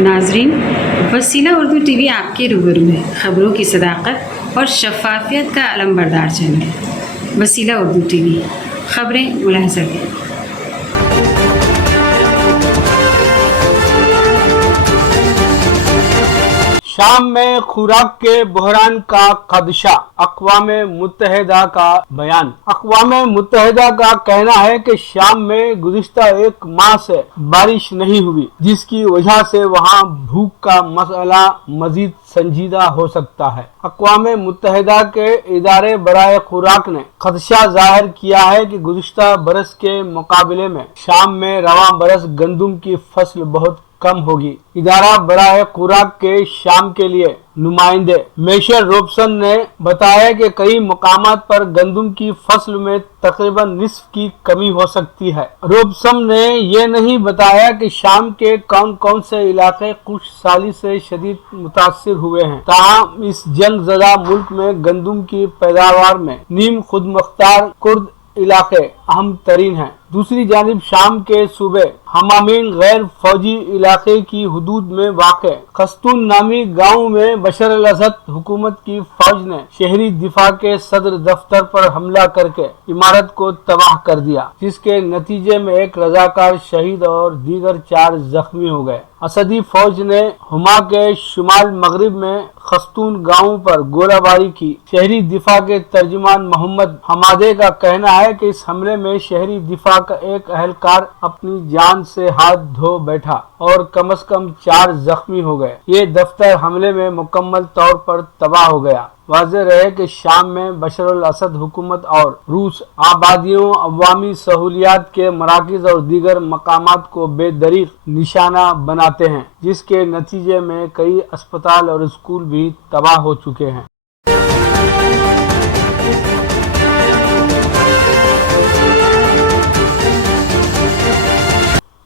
ناظرین، وسیلہ Urdu T V آپ کے روبرو ہے، خبروں کی صداقت اور شفافیت کا علم بردار چینل وسیلہ اردو ٹی وی، خبریں ملاحظہ کریں۔ شام میں خوراک کے بحران کا خدشہ، اقوام متحدہ کا بیان۔ اقوام متحدہ کا کہنا ہے کہ شام میں گزشتہ ایک ماہ سے بارش نہیں ہوئی، جس کی وجہ سے وہاں بھوک کا مسئلہ مزید سنجیدہ ہو سکتا ہے۔ اقوام متحدہ کے ادارے برائے خوراک نے خدشہ ظاہر کیا ہے کہ گزشتہ برس کے مقابلے میں شام میں رواں برس گندم کی فصل بہت کم ہوگی۔ ادارہ برائے خوراک کے شام کے لیے نمائندے میشل روبسن نے بتایا کہ کئی مقامات پر گندم کی فصل میں تقریباً نصف کی کمی ہو سکتی ہے۔ روبسن نے یہ نہیں بتایا کہ شام کے کون کون سے علاقے خشک سالی سے شدید متاثر ہوئے ہیں، تاہم اس جنگ زدہ ملک میں گندم کی پیداوار میں نیم خود مختار کرد علاقے اہم ترین ہیں۔ دوسری جانب شام کے صوبے ہمامین غیر فوجی علاقے کی حدود میں واقع خستون نامی گاؤں میں بشار الاسد حکومت کی فوج نے شہری دفاع کے صدر دفتر پر حملہ کر کے عمارت کو تباہ کر دیا، جس کے نتیجے میں ایک رضاکار شہید اور دیگر 4 زخمی ہو گئے۔ اسدی فوج نے ہما کے شمال مغرب میں خستون گاؤں پر گولہ باری کی۔ شہری دفاع کے ترجمان محمد حمادے کا کہنا ہے کہ اس حملے میں شہری دفاع کا ایک اہلکار اپنی جان سے ہاتھ دھو بیٹھا اور کم از کم 4 زخمی ہو گئے۔ یہ دفتر حملے میں مکمل طور پر تباہ ہو گیا۔ واضح رہے کہ شام میں بشار الاسد حکومت اور روس آبادیوں، عوامی سہولیات کے مراکز اور دیگر مقامات کو بے دریغ نشانہ بناتے ہیں، جس کے نتیجے میں کئی اسپتال اور اسکول بھی تباہ ہو چکے ہیں۔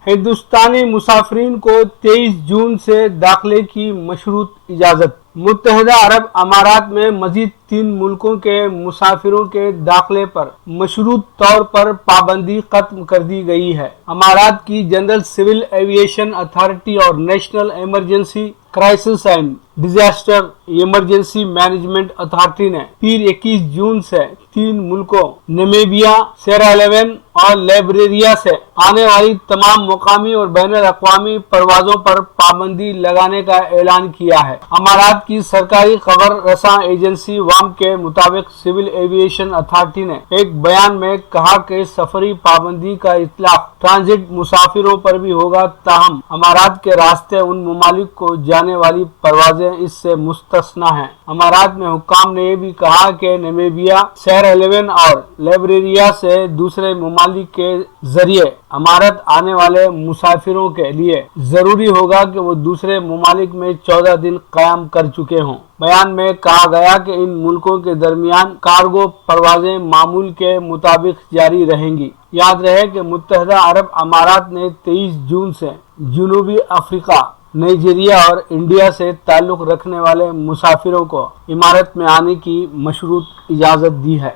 ہندوستانی مسافرین کو 23 جون سے داخلے کی مشروط اجازت۔ متحدہ عرب امارات میں مزید 3 ملکوں کے مسافروں کے داخلے پر مشروط طور پر پابندی ختم کر دی گئی ہے۔ امارات کی جنرل سول ایویشن اتھارٹی اور national emergency crisis and disaster emergency management authority نے پیر 21 جون سے 3 ملکوں نمیبیا، سیرا لیون اور لائبیریا سے آنے والی تمام مقامی اور بین الاقوامی پروازوں پر پابندی لگانے کا اعلان کیا ہے۔ امارات کی سرکاری خبر رساں ایجنسی وام کے مطابق سول ایویشن اتھارٹی نے ایک بیان میں کہا کہ سفری پابندی کا اطلاق ٹرانزٹ مسافروں پر بھی ہوگا، تاہم امارات کے راستے ان ممالک کو جانے والی پروازیں اس سے مستثنی ہیں۔ امارات میں حکام نے یہ بھی کہا کہ نمیبیا، سیرا لیون اور لائبیریا سے دوسرے ممالک کے ذریعے امارات آنے والے مسافروں کے لیے ضروری ہوگا کہ وہ دوسرے ممالک میں 14 دن قیام کر چکے ہوں۔ بیان میں کہا گیا کہ ان ملکوں کے درمیان کارگو پروازیں معمول کے مطابق جاری رہیں گی۔ یاد رہے کہ متحدہ عرب امارات نے 23 جون سے جنوبی افریقہ، نائجیریا اور انڈیا سے تعلق رکھنے والے مسافروں کو امارات میں آنے کی مشروط اجازت دی ہے۔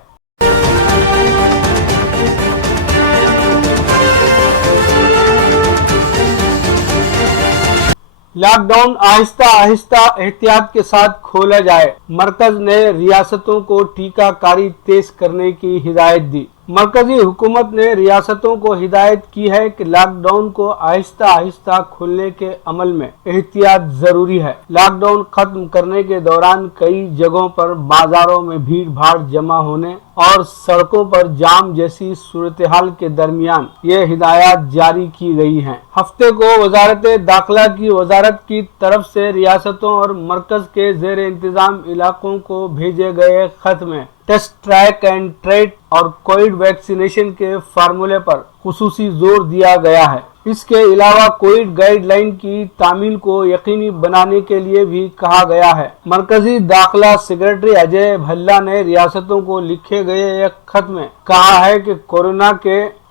لاک ڈاؤن آہستہ آہستہ احتیاط کے ساتھ کھولا جائے، مرکز نے ریاستوں کو ٹیکہ کاری تیز کرنے کی ہدایت دی۔ مرکزی حکومت نے ریاستوں کو ہدایت کی ہے کہ لاک ڈاؤن کو آہستہ آہستہ کھولنے کے عمل میں احتیاط ضروری ہے۔ لاک ڈاؤن ختم کرنے کے دوران کئی جگہوں پر بازاروں میں بھیڑ بھاڑ جمع ہونے اور سڑکوں پر جام جیسی صورتحال کے درمیان یہ ہدایات جاری کی گئی ہیں۔ ہفتے کو وزارت داخلہ کی وزارت کی طرف سے ریاستوں اور مرکز کے زیر انتظام علاقوں کو بھیجے گئے خط میں ٹیسٹ، ٹریک اینڈ ٹریٹ اور کووڈ ویکسینیشن کے فارمولے پر خصوصی زور دیا گیا ہے۔ اس کے علاوہ کووڈ گائیڈ لائن کی تعمیل کو یقینی بنانے کے لیے بھی کہا گیا ہے۔ مرکزی داخلہ سیکرٹری اجے بھلا نے ریاستوں کو لکھے گئے ایک خط میں کہا ہے کہ کورونا کے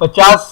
50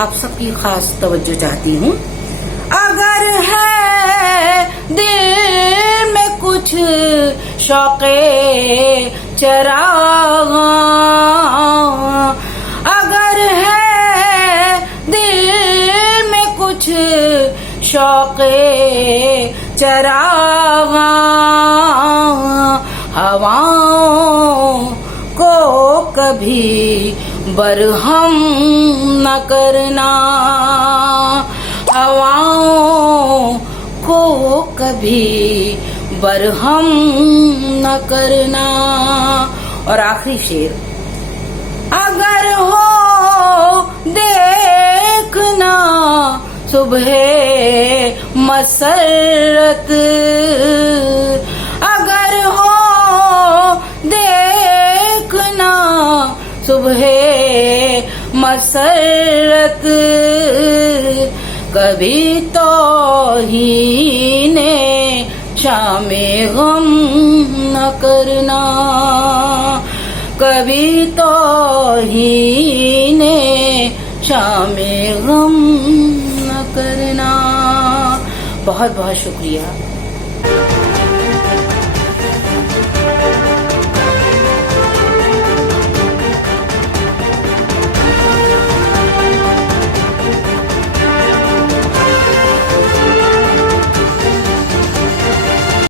آپ سب کی خاص توجہ چاہتی ہوں. اگر ہے دل میں کچھ شوق چراغ، اگر ہے دل میں کچھ شوق چراغ، ہواؤں کو کبھی برہم نہ کرنا، ہواؤں کو کبھی برہم نہ کرنا. اور آخری شعر، اگر ہو دیکھنا صبح مسرت، اگر ہو دیکھنا صبح مسرت، کبھی توہین شام غم نہ کرنا، کبھی توہین شام غم نہ کرنا. بہت بہت شکریہ.